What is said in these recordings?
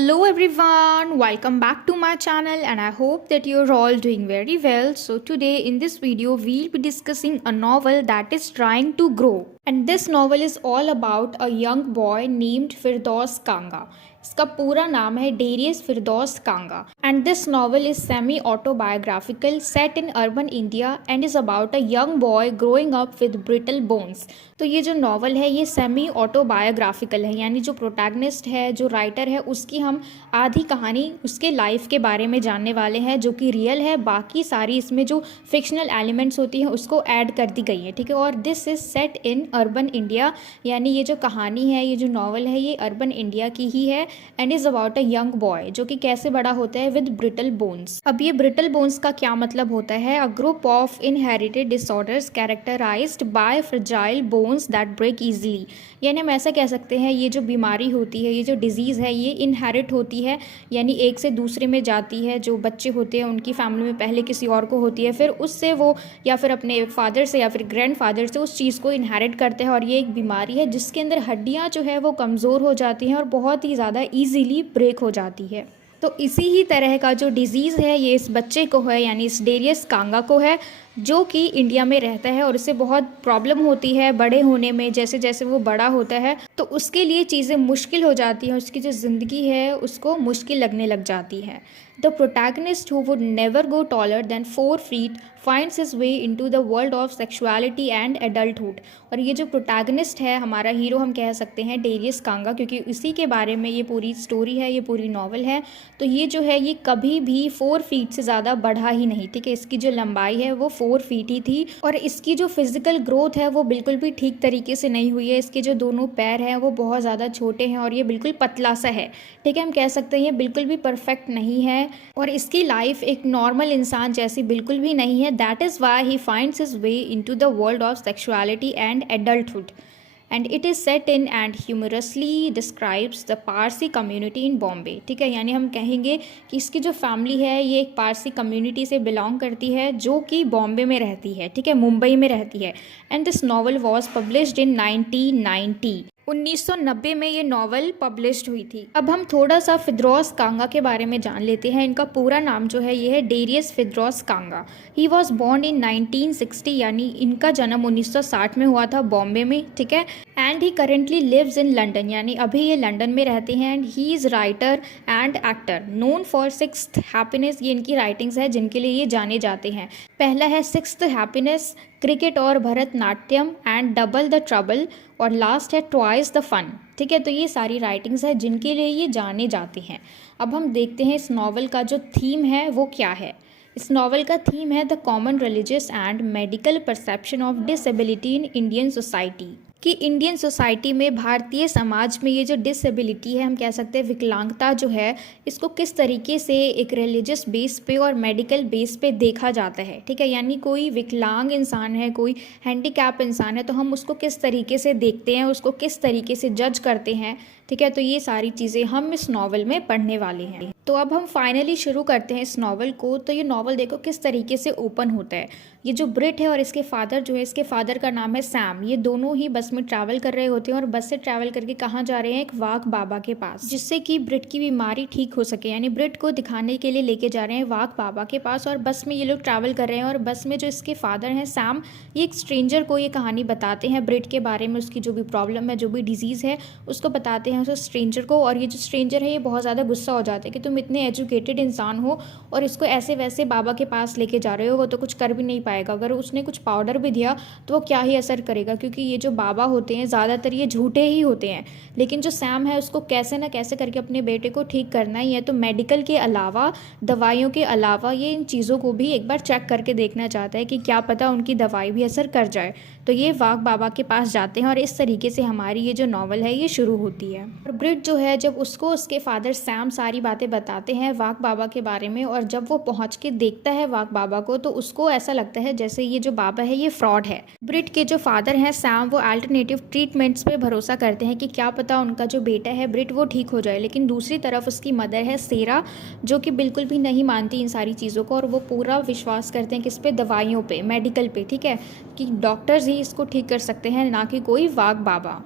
Hello everyone, welcome back to my channel and I hope that you're all doing very well. So today in this video we'll be discussing a novel that is trying to grow. And this novel is all about a young boy named Firdaus Kanga. इसका पूरा नाम है Darius Firdaus Kanga and this novel is semi autobiographical set in urban India and is about a young boy growing up with brittle bones. तो ये जो novel है ये semi autobiographical है, यानी जो प्रोटैगनिस्ट है, जो राइटर है, उसकी हम आधी कहानी उसके लाइफ के बारे में जानने वाले हैं जो कि रियल है। बाकी सारी इसमें जो फिक्शनल एलिमेंट्स होती हैं उसको ऐड कर दी गई है, ठीक है। और this is set in urban India, यानी ये जो कहानी है, ये जो नॉवल है, ये अर्बन इंडिया की ही है and is about a young boy जो कि कैसे बड़ा होता है विद ब्रिटल बोन्स। अब ये ब्रिटल बोन्स का क्या मतलब होता है? A group of inherited disorders characterized by fragile bones that break easily, यानी हम ऐसा कह सकते हैं ये जो बीमारी होती है, ये जो डिजीज़ है, ये इनहेरिट होती है, यानी एक से दूसरे में जाती है। जो बच्चे होते हैं उनकी फैमिली में पहले किसी और को होती है, फिर उससे वो या फिर अपने फादर से या फिर ग्रैंडफादर से उस चीज़ को इनहेरिट करते हैं। और ये एक बीमारी है जिसके अंदर हड्डियाँ जो है वो कमज़ोर हो जाती हैं और बहुत ही ज़्यादा ईजीली ब्रेक हो जाती है। तो इसी ही तरह का जो डिज़ीज़ है ये इस बच्चे को है, यानी इस डेरियस कांगा को है, जो कि इंडिया में रहता है और उसे बहुत प्रॉब्लम होती है बड़े होने में। जैसे जैसे वो बड़ा होता है तो उसके लिए चीज़ें मुश्किल हो जाती हैं, उसकी जो ज़िंदगी है उसको मुश्किल लगने लग जाती है। The protagonist who would never go taller than 4 feet finds his way into the world of sexuality and adulthood. और ये जो प्रोटैगनिस्ट है, हमारा हीरो हम कह सकते हैं डेरियस कांगा, क्योंकि इसी के बारे में ये पूरी स्टोरी है, ये पूरी नॉवल है। तो ये जो है ये कभी भी 4 feet से ज़्यादा बढ़ा ही नहीं, ठीक है। इसकी जो लंबाई है वो 4 feet ही थी और इसकी जो फिजिकल ग्रोथ है वो बिल्कुल भी ठीक तरीके से नहीं हुई है। इसके जो दोनों पैर हैं वो बहुत ज़्यादा छोटे हैं और ये बिल्कुल पतला सा है, ठीक है। हम कह सकते हैं ये बिल्कुल भी परफेक्ट नहीं है और इसकी लाइफ एक नॉर्मल इंसान जैसी बिल्कुल भी नहीं है। That is why he finds his way into the world of sexuality and adulthood and it is set in and humorously describes the Parsi community in Bombay, ठीक है। यानी हम कहेंगे कि इसकी जो फैमिली है ये एक पारसी कम्युनिटी से बिलोंग करती है जो कि बॉम्बे में रहती है, ठीक है, मुंबई में रहती है। And this novel was published in 1990 में ये नॉवल पब्लिश्ड हुई थी। अब हम थोड़ा सा फिरदौस कांगा के बारे में जान लेते हैं। इनका पूरा नाम जो है ये है Darius Firdaus Kanga. He was born in 1960, यानी इनका जन्म 1960 में हुआ था बॉम्बे में, ठीक है। And he currently lives in London, यानी अभी ये लंदन में रहते हैं। And he is writer and actor known for 6th happiness, ये इनकी राइटिंग्स है जिनके लिए ये जाने जाते हैं। पहला है 6th हैप्पीनेस, क्रिकेट और Bharatanatyam and double the trouble, और लास्ट है ट्वाइस द फन, ठीक है। तो ये सारी राइटिंग्स है जिनके लिए ये जाने जाते हैं। अब हम देखते हैं इस नॉवल का जो थीम है वो क्या है। इस नॉवल का थीम है the common religious and medical perception of disability in Indian society, कि इंडियन सोसाइटी में, भारतीय समाज में ये जो डिसेबिलिटी है, हम कह सकते हैं विकलांगता जो है, इसको किस तरीके से एक रिलीजियस बेस पे और मेडिकल बेस पे देखा जाता है, ठीक है। यानी कोई विकलांग इंसान है, कोई हैंडीकैप इंसान है, तो हम उसको किस तरीके से देखते हैं, उसको किस तरीके से जज करते हैं, ठीक है। तो ये सारी चीज़ें हम इस नॉवल में पढ़ने वाले हैं। तो अब हम फाइनली शुरू करते हैं इस नॉवल को। तो ये नॉवल देखो किस तरीके से ओपन होता है। ये जो ब्रिट है और इसके फादर जो है, इसके फादर का नाम है सैम, ये दोनों ही बस में ट्रैवल कर रहे होते हैं और बस से ट्रैवल करके कहाँ जा रहे हैं, एक वाघ बाबा के पास, जिससे कि ब्रिट की बीमारी ठीक हो सके। यानी ब्रिट को दिखाने के लिए लेके जा रहे हैं वाघ बाबा के पास और बस में ये लोग ट्रैवल कर रहे हैं। और बस में जो इसके फादर हैं सैम, ये एक स्ट्रेंजर को ये कहानी बताते हैं ब्रिट के बारे में, उसकी जो भी प्रॉब्लम है, जो भी डिजीज़ है, उसको बताते हैं उस स्ट्रेंजर को। और ये जो स्ट्रेंजर है ये बहुत ज़्यादा गुस्सा हो जाता है कि तुम इतने एजुकेटेड इंसान हो और इसको ऐसे वैसे बाबा के पास लेके जा रहे हो, वो तो कुछ कर भी नहीं पाएगा। अगर उसने कुछ पाउडर भी दिया तो वो क्या ही असर करेगा, क्योंकि ये जो बाबा होते हैं ज़्यादातर ये झूठे ही होते हैं। लेकिन जो सैम है उसको कैसे ना कैसे करके अपने बेटे को ठीक करना ही है। तो मेडिकल के अलावा, दवाइयों के अलावा, ये इन चीज़ों को भी एक बार चेक करके देखना चाहता है कि क्या पता उनकी दवाई भी असर कर जाए। तो ये वाघ बाबा के पास जाते हैं और इस तरीके से हमारी ये जो नॉवल है ये शुरू होती है। और ब्रिट जो है जब उसको उसके फादर सैम सारी बातें बताते हैं वाघ बाबा के बारे में, और जब वो पहुंच के देखता है वाघ बाबा को तो उसको ऐसा लगता है जैसे ये जो बाबा है ये फ्रॉड है। ब्रिट के जो फादर हैं सैम, वो अल्टरनेटिव ट्रीटमेंट्स पे भरोसा करते हैं कि क्या पता उनका जो बेटा है ब्रिट वो ठीक हो जाए। लेकिन दूसरी तरफ उसकी मदर है सेरा, जो कि बिल्कुल भी नहीं मानती इन सारी चीज़ों को और वो पूरा विश्वास करते हैं किस पे, दवाइयों पे, मेडिकल पे, ठीक है, कि डॉक्टर्स ही इसको ठीक कर सकते हैं, ना कि कोई वाघ बाबा।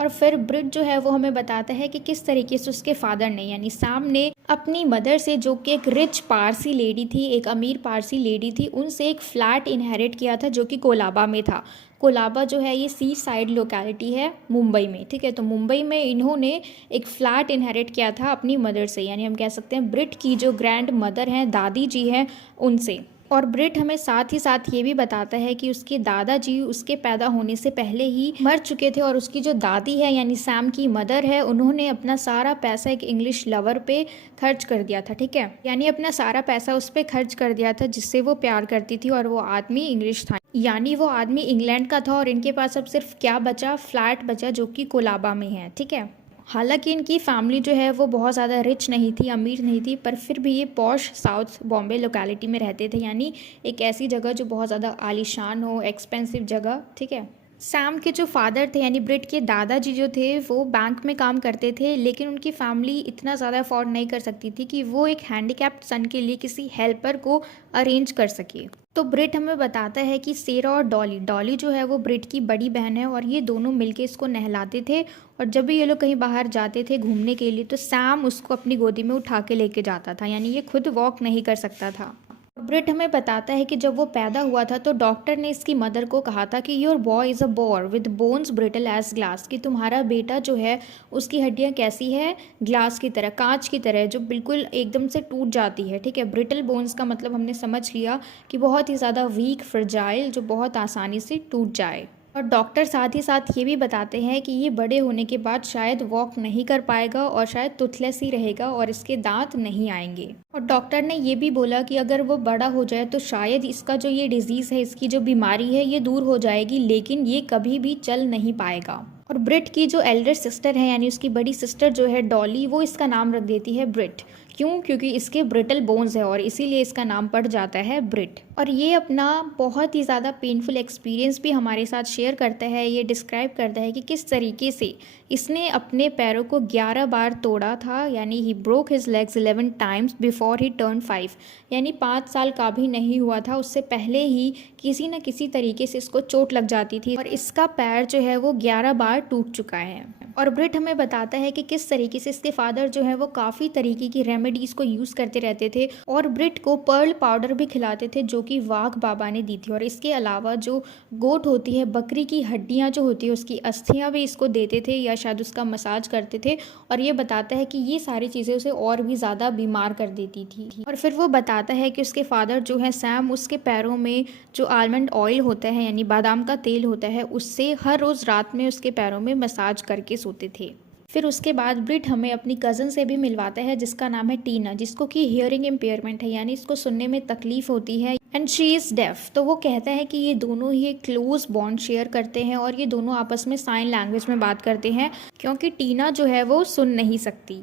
और फिर ब्रिट जो है वो हमें बताता है कि किस तरीके से उसके फादर ने यानी सैम ने अपनी मदर से, जो कि एक रिच पारसी लेडी थी, एक अमीर पारसी लेडी थी, उनसे एक फ्लैट इनहेरिट किया था जो कि कोलाबा में था। कोलाबा जो है ये सी साइड लोकेलिटी है मुंबई में, ठीक है। तो मुंबई में इन्होंने एक फ्लैट इनहेरिट किया था अपनी मदर से, यानी हम कह सकते हैं ब्रिट की जो ग्रैंड मदर हैं, दादी जी हैं, उनसे। और ब्रिट हमें साथ ही साथ ये भी बताता है कि उसके दादाजी उसके पैदा होने से पहले ही मर चुके थे और उसकी जो दादी है यानी सैम की मदर है, उन्होंने अपना सारा पैसा एक इंग्लिश लवर पे खर्च कर दिया था, ठीक है। यानी अपना सारा पैसा उस पर खर्च कर दिया था जिससे वो प्यार करती थी, और वो आदमी इंग्लिश था, यानी वो आदमी इंग्लैंड का था। और इनके पास अब सिर्फ क्या बचा, फ्लैट बचा, जो कि कोलाबा में है, ठीक है। हालांकि इनकी फैमिली जो है वो बहुत ज़्यादा रिच नहीं थी, अमीर नहीं थी, पर फिर भी ये पॉश साउथ बॉम्बे लोकेलिटी में रहते थे, यानी एक ऐसी जगह जो बहुत ज़्यादा आलीशान हो, एक्सपेंसिव जगह, ठीक है। सैम के जो फादर थे यानी ब्रिट के दादाजी जो थे वो बैंक में काम करते थे, लेकिन उनकी फैमिली इतना ज़्यादा अफोर्ड नहीं कर सकती थी कि वो एक हैंडीकैप्ड सन के लिए किसी हेल्पर को अरेंज कर सके। तो ब्रिट हमें बताता है कि सेरा और डॉली, डॉली जो है वो ब्रिट की बड़ी बहन है, और ये दोनों मिलके इसको नहलाते थे। और जब भी ये लोग कहीं बाहर जाते थे घूमने के लिए तो सैम उसको अपनी गोदी में उठा के लेके जाता था, यानी ये खुद वॉक नहीं कर सकता था। ब्रिट हमें बताता है कि जब वो पैदा हुआ था तो डॉक्टर ने इसकी मदर को कहा था कि your boy is a bore with bones brittle as glass, कि तुम्हारा बेटा जो है उसकी हड्डियाँ कैसी है, ग्लास की तरह, कांच की तरह, जो बिल्कुल एकदम से टूट जाती है, ठीक है। ब्रिटल बोन्स का मतलब हमने समझ लिया कि बहुत ही ज़्यादा वीक, फ्रजाइल, जो बहुत आसानी से टूट जाए। और डॉक्टर साथ ही साथ ये भी बताते हैं कि ये बड़े होने के बाद शायद वॉक नहीं कर पाएगा और शायद टूथलेस ही रहेगा और इसके दांत नहीं आएंगे। और डॉक्टर ने ये भी बोला कि अगर वो बड़ा हो जाए तो शायद इसका जो ये डिजीज़ है, इसकी जो बीमारी है, ये दूर हो जाएगी, लेकिन ये कभी भी चल नहीं पाएगा। और ब्रिट की जो एल्डर सिस्टर है यानी उसकी बड़ी सिस्टर जो है डॉली, वो इसका नाम रख देती है ब्रिट। क्यों? क्योंकि इसके ब्रिटल बोन्स है और इसीलिए इसका नाम पड़ जाता है ब्रिट। और ये अपना बहुत ही ज़्यादा पेनफुल एक्सपीरियंस भी हमारे साथ शेयर करता है। ये डिस्क्राइब करता है कि किस तरीके से इसने अपने पैरों को 11 बार तोड़ा था, यानी he broke his legs 11 times before he turn 5, यानी 5 साल का भी नहीं हुआ था उससे पहले ही किसी न किसी तरीके से इसको चोट लग जाती थी और इसका पैर जो है वो 11 बार टूट चुका है। और ब्रिट हमें बताता है कि किस तरीके से इसके फादर जो है वो काफ़ी तरीके की रेमेडीज़ को यूज़ करते रहते थे और ब्रिट को पर्ल पाउडर भी खिलाते थे जो कि वाघ बाबा ने दी थी। और इसके अलावा जो गोट होती है, बकरी की हड्डियाँ जो होती है, उसकी अस्थियाँ भी इसको देते थे या शायद उसका मसाज करते थे। और ये बताता है कि ये सारी चीज़ें उसे और भी ज़्यादा बीमार कर देती थी। और फिर वो बताता है कि उसके फादर जो है सैम, उसके पैरों में जो आलमंड ऑयल होता है यानी बादाम का तेल होता है, उससे हर रोज़ रात में उसके पैरों में मसाज करके सोते थे। फिर उसके बाद ब्रिट हमें अपनी कज़न से भी मिलवाता है जिसका नाम है टीना, जिसको कि हियरिंग इम्पेयरमेंट है यानी इसको सुनने में तकलीफ होती है एंड शी इज़ डेफ। तो वो कहता है कि ये दोनों ही एक क्लोज बॉन्ड शेयर करते हैं और ये दोनों आपस में साइन लैंग्वेज में बात करते हैं क्योंकि टीना जो है वो सुन नहीं सकती।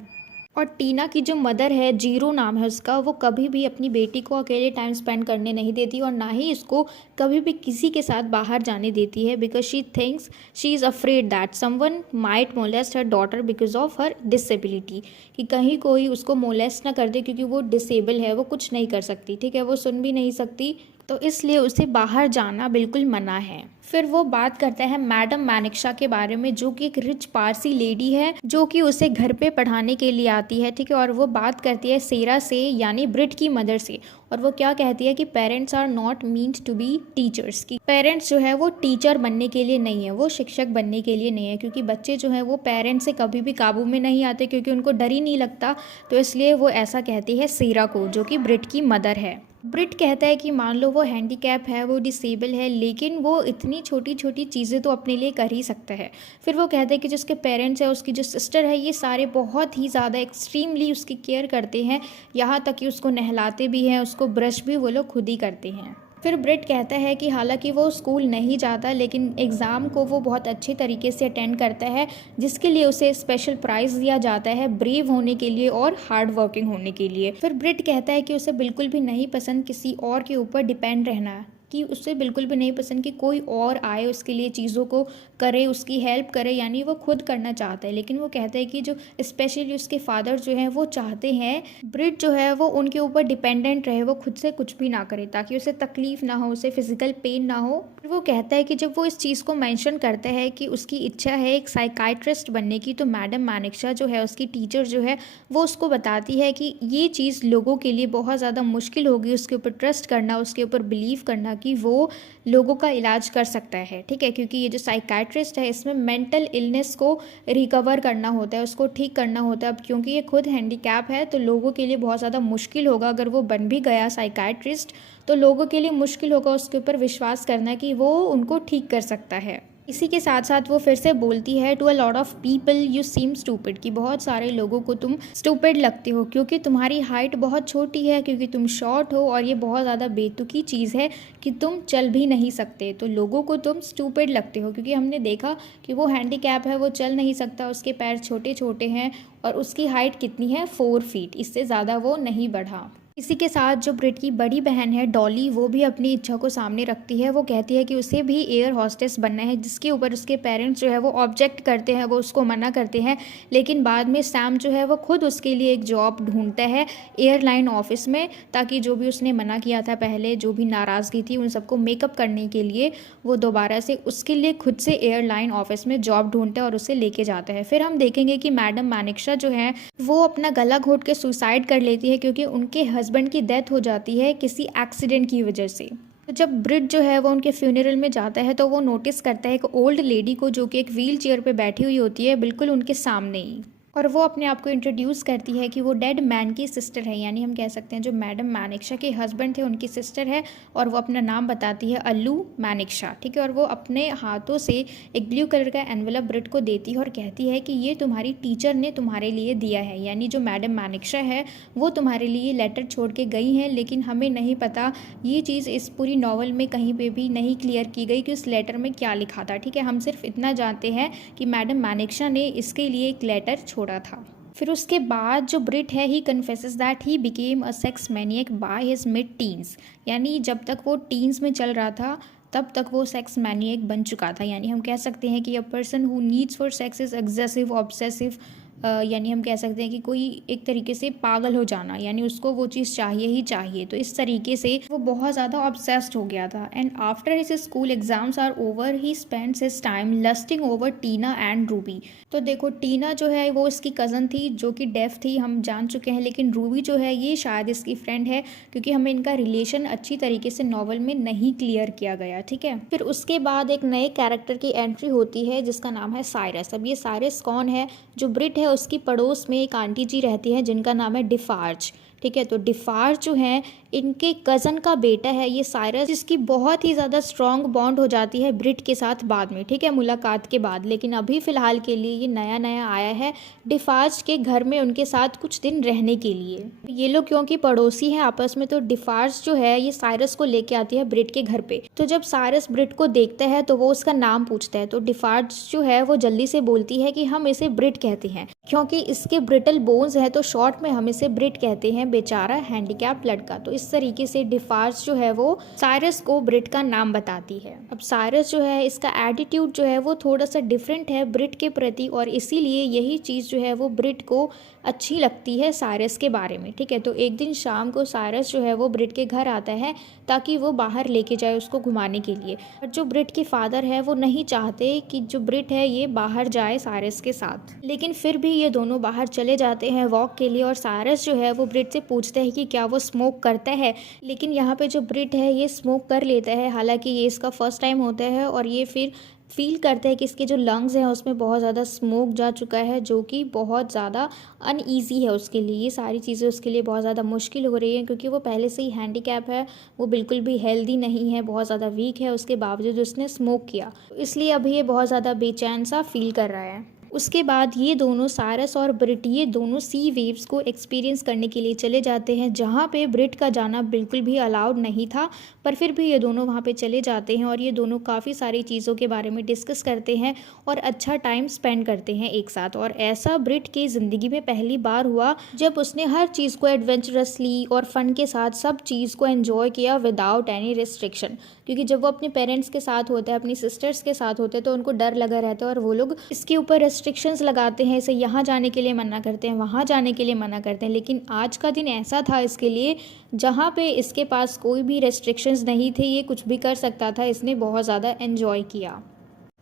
और टीना की जो मदर है, जीरो नाम है उसका, वो कभी भी अपनी बेटी को अकेले टाइम स्पेंड करने नहीं देती और ना ही इसको कभी भी किसी के साथ बाहर जाने देती है because she thinks, she is afraid that someone might molest her daughter because of her disability, कि कहीं कोई उसको मोलेस्ट ना कर दे क्योंकि वो डिसेबल है, वो कुछ नहीं कर सकती, ठीक है, वो सुन भी नहीं सकती, तो इसलिए उसे बाहर जाना बिल्कुल मना है। फिर वो बात करता है मैडम मैनिक्षा के बारे में जो कि एक रिच पारसी लेडी है जो कि उसे घर पे पढ़ाने के लिए आती है, ठीक है। और वो बात करती है सेरा से यानी ब्रिट की मदर से, और वो क्या कहती है कि parents are not meant to be teachers, की पेरेंट्स जो है वो टीचर बनने के लिए नहीं है, वो शिक्षक बनने के लिए नहीं है, क्योंकि बच्चे जो है वो पेरेंट्स से कभी भी काबू में नहीं आते क्योंकि उनको डर ही नहीं लगता, तो इसलिए वो ऐसा कहती है सेरा को जो कि ब्रिट की मदर है। ब्रिट कहता है कि मान लो वो हैंडीकैप है, वो डिसेबल है, लेकिन वो इतनी छोटी छोटी चीज़ें तो अपने लिए कर ही सकता है। फिर वो कहता है कि जो उसके पेरेंट्स है, उसकी जो सिस्टर है, ये सारे बहुत ही ज़्यादा एक्सट्रीमली उसकी केयर करते हैं, यहाँ तक कि उसको नहलाते भी हैं, उसको ब्रश भी वो लोग खुद ही करते हैं। फिर ब्रिट कहता है कि हालांकि वो स्कूल नहीं जाता लेकिन एग्ज़ाम को वो बहुत अच्छे तरीके से अटेंड करता है जिसके लिए उसे स्पेशल प्राइज़ दिया जाता है ब्रेव होने के लिए और हार्ड वर्किंग होने के लिए। फिर ब्रिट कहता है कि उसे बिल्कुल भी नहीं पसंद किसी और के ऊपर डिपेंड रहना, कि उसे बिल्कुल भी नहीं पसंद कि कोई और आए उसके लिए चीज़ों को करे, उसकी हेल्प करे, यानी वो खुद करना चाहता है। लेकिन वो कहता है कि जो स्पेशली उसके फादर जो हैं वो चाहते हैं ब्रिट जो है वो उनके ऊपर डिपेंडेंट रहे, वो खुद से कुछ भी ना करे ताकि उसे तकलीफ ना हो, उसे फिजिकल पेन ना हो। फिर वो कहता है कि जब वो इस चीज़ को मेंशन करता है कि उसकी इच्छा है एक साइकाइट्रिस्ट बनने की, तो मैडम मानेकशा जो है उसकी टीचर जो है वो उसको बताती है कि ये चीज़ लोगों के लिए बहुत ज़्यादा मुश्किल होगी, उसके ऊपर ट्रस्ट करना, उसके ऊपर बिलीव करना कि वो लोगों का इलाज कर सकता है। ठीक है, क्योंकि ये जो साइकाइट्रिस्ट है इसमें मेंटल इलनेस को रिकवर करना होता है, उसको ठीक करना होता है। अब क्योंकि ये खुद हैंडीकैप है तो लोगों के लिए बहुत ज़्यादा मुश्किल होगा, अगर वो बन भी गया साइकाइट्रिस्ट तो लोगों के लिए मुश्किल होगा उसके ऊपर विश्वास करना कि वो उनको ठीक कर सकता है। इसी के साथ साथ वो फिर से बोलती है, to a lot of people you seem stupid, कि बहुत सारे लोगों को तुम स्टूपिड लगते हो क्योंकि तुम्हारी हाइट बहुत छोटी है, क्योंकि तुम शॉर्ट हो, और ये बहुत ज़्यादा बेतुकी चीज़ है कि तुम चल भी नहीं सकते, तो लोगों को तुम स्टूपिड लगते हो। क्योंकि हमने देखा कि वो हैंडीकैप है, वो चल नहीं सकता, उसके पैर छोटे छोटे हैं और उसकी हाइट कितनी है 4 फीट, इससे ज़्यादा वो नहीं बढ़ा। इसी के साथ जो ब्रिट की बड़ी बहन है डॉली, वो भी अपनी इच्छा को सामने रखती है। वो कहती है कि उसे भी एयर हॉस्टेस बनना है, जिसके ऊपर उसके पेरेंट्स जो है वो ऑब्जेक्ट करते हैं, वो उसको मना करते हैं। लेकिन बाद में सैम जो है वो खुद उसके लिए एक जॉब ढूंढता है एयरलाइन ऑफिस में, ताकि जो भी उसने मना किया था पहले, जो भी नाराज़गी थी, उन सबको मेकअप करने के लिए वो दोबारा से उसके लिए खुद से एयरलाइन ऑफिस में जॉब ढूंढता है और उसे लेके जाता है। फिर हम देखेंगे कि मैडम मानेकशा जो है वो अपना गला घोट के सुसाइड कर लेती है, क्योंकि उनके हस्बैंड की डेथ हो जाती है किसी एक्सीडेंट की वजह से। तो जब ब्रिट जो है वो उनके फ्यूनरल में जाता है तो वो नोटिस करता है एक ओल्ड लेडी को, जो कि एक व्हील चेयर पर बैठी हुई होती है बिल्कुल उनके सामने ही, और वो अपने आप को इंट्रोड्यूस करती है कि वो डेड मैन की सिस्टर है, यानी हम कह सकते हैं जो मैडम मानेकशा के हस्बैंड थे उनकी सिस्टर है। और वो अपना नाम बताती है अल्लू मानेकशा। ठीक है, और वो अपने हाथों से एक ब्लू कलर का एनवेलप ब्रिट को देती है और कहती है कि ये तुम्हारी टीचर ने तुम्हारे लिए दिया है, यानी जो मैडम मानेकशा है वो तुम्हारे लिए लेटर छोड़ के गई हैं। लेकिन हमें नहीं पता, ये चीज़ इस पूरी नॉवल में कहीं पे भी नहीं क्लियर की गई कि उस लेटर में क्या लिखा था। ठीक है, हम सिर्फ इतना जानते हैं कि मैडम मानेकशा ने इसके लिए एक लेटर छोड़ा था। फिर उसके बाद जो ब्रिट है he confesses that he became a sex maniac by his mid teens, यानी जब तक वो टीन्स में चल रहा था तब तक वो सेक्स मैनियक बन चुका था। यानी हम कह सकते हैं कि a person who needs for sex is excessive obsessive, यानी हम कह सकते हैं कि कोई एक तरीके से पागल हो जाना, यानी उसको वो चीज़ चाहिए ही चाहिए। तो इस तरीके से वो बहुत ज़्यादा ऑब्सेस्ड हो गया था। And after his school exams are over he spends his time lusting over Tina and Ruby. तो देखो, टीना जो है वो इसकी कज़न थी जो कि डेफ थी, हम जान चुके हैं। लेकिन रूबी जो है ये शायद इसकी फ्रेंड है, क्योंकि हमें इनका रिलेशन अच्छी तरीके से नॉवल में नहीं क्लियर किया गया। ठीक है, फिर उसके बाद एक नए कैरेक्टर की एंट्री होती है जिसका नाम है साइरस। अब ये साइरस कौन है? जो ब्रिट है उसकी पड़ोस में एक आंटी जी रहती हैं जिनका नाम है डिफार्ज। ठीक है, तो डिफार्ज जो है इनके कज़न का बेटा है ये साइरस, जिसकी बहुत ही ज़्यादा स्ट्रॉन्ग बॉन्ड हो जाती है ब्रिट के साथ बाद में। ठीक है, मुलाकात के बाद। लेकिन अभी फ़िलहाल के लिए ये नया नया आया है डिफार्ज के घर में उनके साथ कुछ दिन रहने के लिए। ये लोग क्योंकि पड़ोसी हैं आपस में, तो डिफार्ज जो है ये साइरस को लेके आती है ब्रिट के घर पे। तो जब साइरस ब्रिट को देखता है तो वो उसका नाम पूछता है, तो डिफार्ज जो है वो जल्दी से बोलती है कि हम इसे ब्रिट कहते हैं क्योंकि इसके ब्रिटल बोन्स हैं, तो शॉर्ट में हम इसे ब्रिट कहते हैं, बेचारा हैंडीकैप लड़का। तो इस तरीके से डिफार्ज जो है वो साइरस को ब्रिट का नाम बताती है। अब साइरस जो है इसका एटीट्यूड जो है वो थोड़ा सा डिफरेंट है ब्रिट के प्रति, और इसीलिए यही चीज़ जो है वो ब्रिट को अच्छी लगती है साइरस के बारे में। ठीक है, तो एक दिन शाम को साइरस जो है वो ब्रिट के घर आता है ताकि वो बाहर लेके जाए उसको घुमाने के लिए। और जो ब्रिट के फादर है वो नहीं चाहते कि जो ब्रिट है ये बाहर जाए साइरस के साथ, लेकिन फिर भी ये दोनों बाहर चले जाते हैं वॉक के लिए। और साइरस जो है वो ब्रिट से पूछता है कि क्या वो स्मोक करता है, लेकिन यहाँ पे जो ब्रिट है ये स्मोक कर लेता है। हालांकि ये इसका फर्स्ट टाइम होता है और ये फिर फील करता है कि इसके जो लंग्स हैं उसमें बहुत ज़्यादा स्मोक जा चुका है, जो कि बहुत ज़्यादा अनईजी है उसके लिए। ये सारी चीज़ें उसके लिए बहुत ज़्यादा मुश्किल हो रही हैं क्योंकि वो पहले से ही हैंडीकैप है, वो बिल्कुल भी हेल्दी नहीं है, बहुत ज़्यादा वीक है, उसके बावजूद उसने स्मोक किया, इसलिए अभी ये बहुत ज़्यादा बेचैन सा फील कर रहा है। उसके बाद ये दोनों साइरस और ब्रिट ये दोनों सी वेव्स को एक्सपीरियंस करने के लिए चले जाते हैं, जहाँ पे ब्रिट का जाना बिल्कुल भी अलाउड नहीं था, पर फिर भी ये दोनों वहाँ पे चले जाते हैं और ये दोनों काफ़ी सारी चीज़ों के बारे में डिस्कस करते हैं और अच्छा टाइम स्पेंड करते हैं एक साथ। और ऐसा ब्रिट की ज़िंदगी में पहली बार हुआ जब उसने हर चीज़ को एडवेंचरसली और फन के साथ सब चीज़ को एंजॉय किया विदाउट एनी रिस्ट्रिक्शन। क्योंकि जब वो अपने पेरेंट्स के साथ होते हैं, अपनी सिस्टर्स के साथ होते हैं, तो उनको डर लगा रहता है और वो लोग इसके ऊपर रेस्ट्रिक्शंस लगाते हैं, इसे यहाँ जाने के लिए मना करते हैं, वहाँ जाने के लिए मना करते हैं। लेकिन आज का दिन ऐसा था इसके लिए जहाँ पे इसके पास कोई भी रेस्ट्रिक्शंस नहीं थे, ये कुछ भी कर सकता था। इसने बहुत ज़्यादा एन्जॉय किया।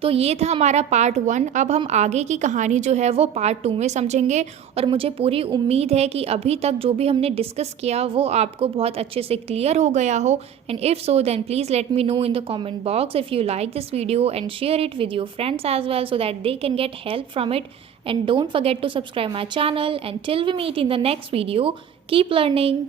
तो ये था हमारा पार्ट 1। अब हम आगे की कहानी जो है वो पार्ट 2 में समझेंगे और मुझे पूरी उम्मीद है कि अभी तक जो भी हमने डिस्कस किया वो आपको बहुत अच्छे से क्लियर हो गया हो। And if so then please let me know in the comment box if you like this video and share it with your friends as well so that they can get help from it. And don't forget to subscribe my channel. And till we meet in the next video, keep learning.